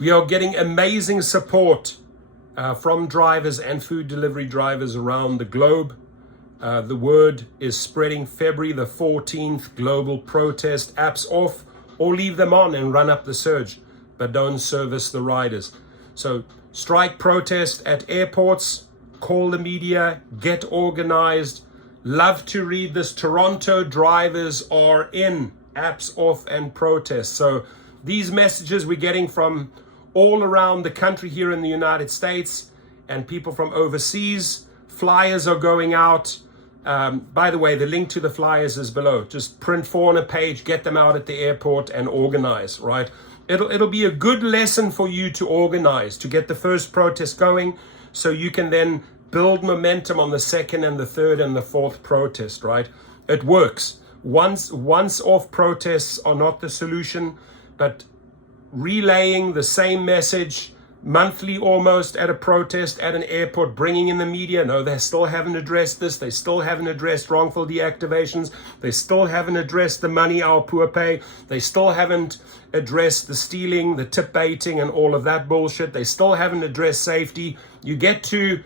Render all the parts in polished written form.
We are getting amazing support from drivers and food delivery drivers around the globe. The word is spreading. February the 14th, global protest, apps off or leave them on and run up the surge, but don't service the riders. So strike, protest at airports, call the media, get organized. Love to read this. Toronto drivers are in, apps off and protest. So these messages we're getting from all around the country here in the United States and people from overseas. Flyers are going out. By the way, the link to the flyers is below. Just print 4 on a page, get them out at the airport and organize, right? It'll be a good lesson for you to organize, to get the first protest going, so you can then build momentum on the second and the third and the fourth protest, right? It works. Once off protests are not the solution, but relaying the same message monthly almost at a protest at an airport, bringing in the media. No, they still haven't addressed this. They still haven't addressed wrongful deactivations. They still haven't addressed the money our poor pay. They still haven't addressed the stealing, the tip baiting and all of that bullshit. They still haven't addressed safety. You get to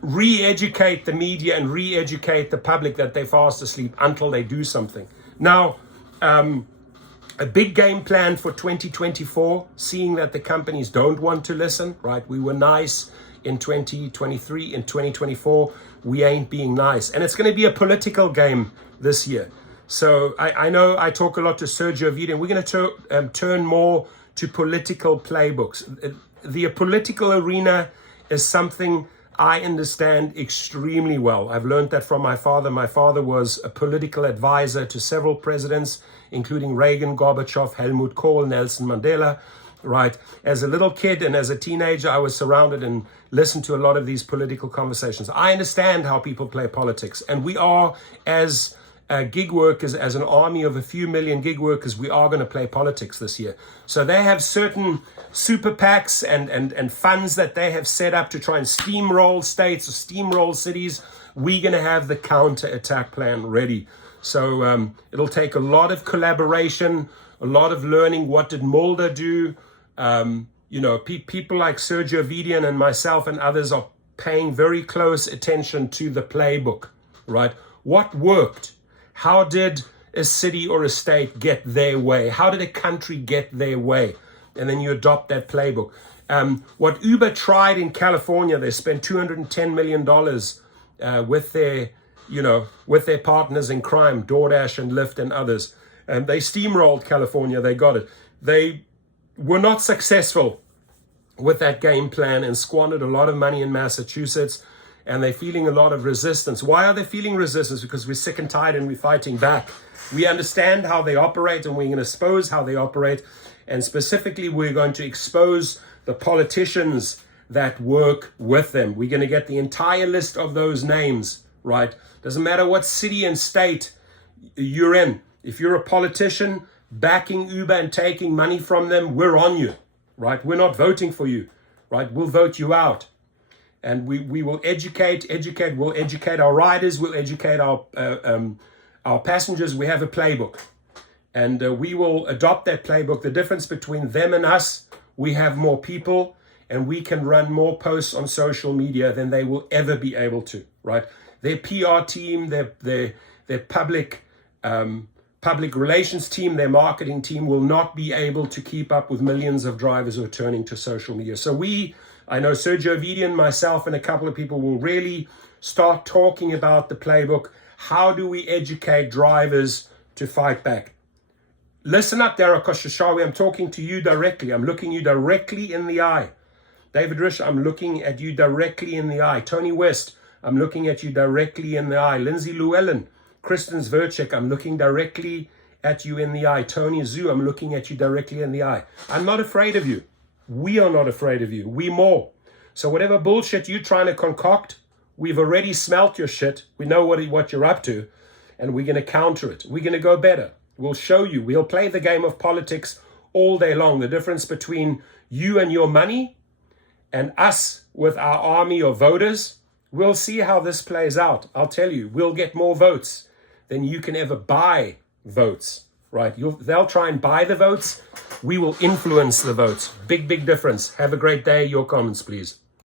re-educate the media and re-educate the public that they're fast asleep until they do something. Now, a big game plan for 2024, seeing that the companies don't want to listen, right? We were nice in 2023. In 2024, we ain't being nice. And it's going to be a political game this year. So I know I talk a lot to Sergio Vida, and we're going to turn more to political playbooks. The political arena is something I understand extremely well. I've learned that from my father. My father was a political advisor to several presidents, including Reagan, Gorbachev, Helmut Kohl, Nelson Mandela, right? As a little kid and as a teenager, I was surrounded and listened to a lot of these political conversations. I understand how people play politics, and we are, as gig workers, as an army of a few million gig workers, we are going to play politics this year. So they have certain super PACs and funds that they have set up to try and steamroll states or steamroll cities. We're going to have the counter-attack plan ready. So it'll take a lot of collaboration, a lot of learning. What did Mulder do? People like Sergio Vidian and myself and others are paying very close attention to the playbook, right? What worked? How did a city or a state get their way? How did a country get their way? And then you adopt that playbook. What Uber tried in California, they spent $210 million with their partners in crime, DoorDash and Lyft and others. They steamrolled California, they got it. They were not successful with that game plan and squandered a lot of money in Massachusetts, and they're feeling a lot of resistance. Why are they feeling resistance? Because we're sick and tired and we're fighting back. We understand how they operate, and we're going to expose how they operate. And specifically, we're going to expose the politicians that work with them. We're going to get the entire list of those names, right? Doesn't matter what city and state you're in. If you're a politician backing Uber and taking money from them, we're on you, right? We're not voting for you, right? We'll vote you out. And we will educate, we'll educate our riders, we'll educate our passengers. We have a playbook. And we will adopt that playbook. The difference between them and us, we have more people and we can run more posts on social media than they will ever be able to, right? Their PR team, their public relations team, their marketing team will not be able to keep up with millions of drivers who are turning to social media. So I know Sergio Vidian, myself, and a couple of people will really start talking about the playbook. How do we educate drivers to fight back? Listen up, Darragh Khosrowshahi. I'm talking to you directly. I'm looking you directly in the eye. David Risch, I'm looking at you directly in the eye. Tony West, I'm looking at you directly in the eye. Lindsay Llewellyn, Kristen Zverchek, I'm looking directly at you in the eye. Tony Zhu, I'm looking at you directly in the eye. I'm not afraid of you. We are not afraid of you. We more. So whatever bullshit you're trying to concoct, we've already smelt your shit. We know what you're up to, and we're going to counter it. We're going to go better. We'll show you. We'll play the game of politics all day long. The difference between you and your money and us with our army of voters, we'll see how this plays out. I'll tell you, we'll get more votes than you can ever buy votes. right? They'll try and buy the votes. We will influence the votes. Big difference. Have a great day. Your comments, please.